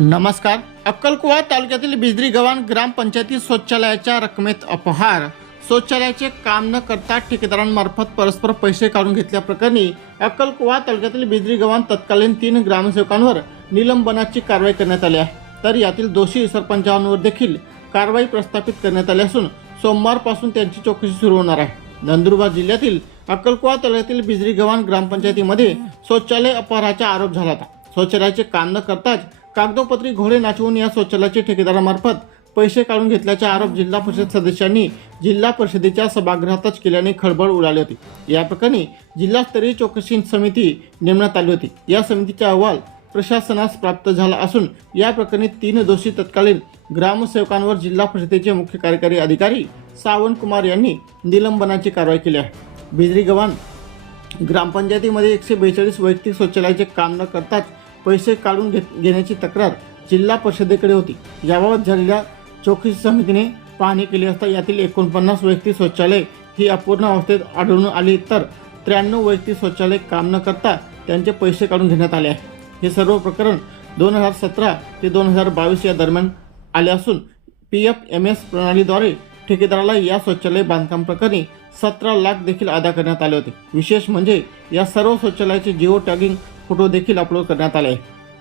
नमस्कार. अक्कलकुवा तालुक्यातील बिजरी गव्हाण ग्रामपंचायती शौचालयाच्या रकमेत अपहार. शौचालयाचे काम न करता ठेकेदारांमार्फत परस्पर पैसे काढून घेतल्याप्रकरणी अक्कलकुवा तालुक्यातील बिजरी गव्हाण तत्कालीन तीन ग्रामसेवकांवर निलंबनाची कारवाई करण्यात आली आहे. तर यातील दोषी सरपंचांवर देखील कारवाई प्रस्थापित करण्यात आली असून सोमवारपासून त्यांची चौकशी सुरू होणार आहे. नंदुरबार जिल्ह्यातील अक्कलकुवा तालुक्यातील बिजरी गव्हाण ग्रामपंचायतीमध्ये शौचालय अपहाराचा आरोप झाला होता. शौचालयाचे काम न करताच कागदोपत्री घोडे नाचवून या शौचालयाचे ठेकेदारामार्फत पैसे काढून घेतल्याचा आरोप जिल्हा परिषद सदस्यांनी जिल्हा परिषदेच्या सभागृहातच केल्याने खळबळ उडाली होती. या प्रकरणी जिल्हास्तरीय चौकशी समिती नेमण्यात आली होती. या समितीचा अहवाल प्रशासनास प्राप्त झाला असून या प्रकरणी तीन दोषी तत्कालीन ग्रामसेवकांवर जिल्हा परिषदेचे मुख्य कार्यकारी अधिकारी सावंत कुमार यांनी निलंबनाची कारवाई केली आहे. बिजरी गव्हाण ग्रामपंचायतीमध्ये एकशे बेचाळीस वैयक्तिक शौचालयाचे काम न करताच पैसे काढून घेत घेण्याची तक्रार जिल्हा परिषदेकडे होती. याबाबत झालेल्या चौकशी समितीने पाहणी केली असता यातील एकोणपन्नास वैयक्तिक शौचालय ही अपूर्ण अवस्थेत आढळून आली तर त्र्याण्णव वैयक्तिक शौचालय काम न करता त्यांचे पैसे काढून घेण्यात आले आहे. हे सर्व प्रकरण दोन हजार सतरा ते दोन हजार बावीस या दरम्यान आले असून पी एफ एम एस प्रणालीद्वारे ठेकेदाराला या शौचालय बांधकाम प्रकरणी सतरा लाख देखील अदा करण्यात आले होते. विशेष म्हणजे या सर्व शौचालयाचे जिओ टॅगिंग फोटो देखील अपलोड करण्यात आले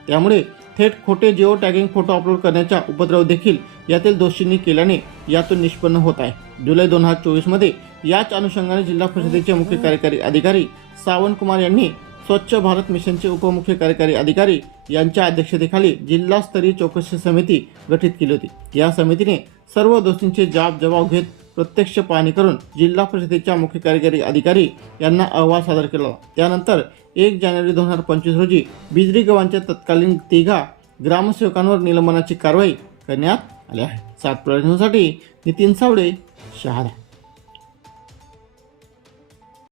त्यामुळे थेट खोटे जिओ टॅगिंग फोटो अपलोड करण्याचा उपद्रव देखील यातील दोषींनी केल्याने यातून निष्पन्न होत आहे. जुलै दोन हजार चोवीसमध्ये याच अनुषंगाने जिल्हा परिषदेचे मुख्य कार्यकारी अधिकारी सावंत कुमार यांनी स्वच्छ भारत मिशनचे उपमुख्य कार्यकारी अधिकारी यांच्या अध्यक्षतेखाली जिल्हास्तरीय चौकशी समिती गठीत केली होती. या समितीने सर्व दोषींचे जाब जबाब घेत प्रत्यक्ष पाहणी करून जिल्हा परिषदेच्या मुख्य कार्यकारी अधिकारी यांना अहवाल सादर केला. त्यानंतर एक जानेवारी दोन हजार पंचवीस रोजी बिजरी गव्हांच्या तत्कालीन तिघा ग्रामसेवकांवर निलंबनाची कारवाई करण्यात आली आहे. सात प्रश्नांसाठी नितीन सावळे शहादा.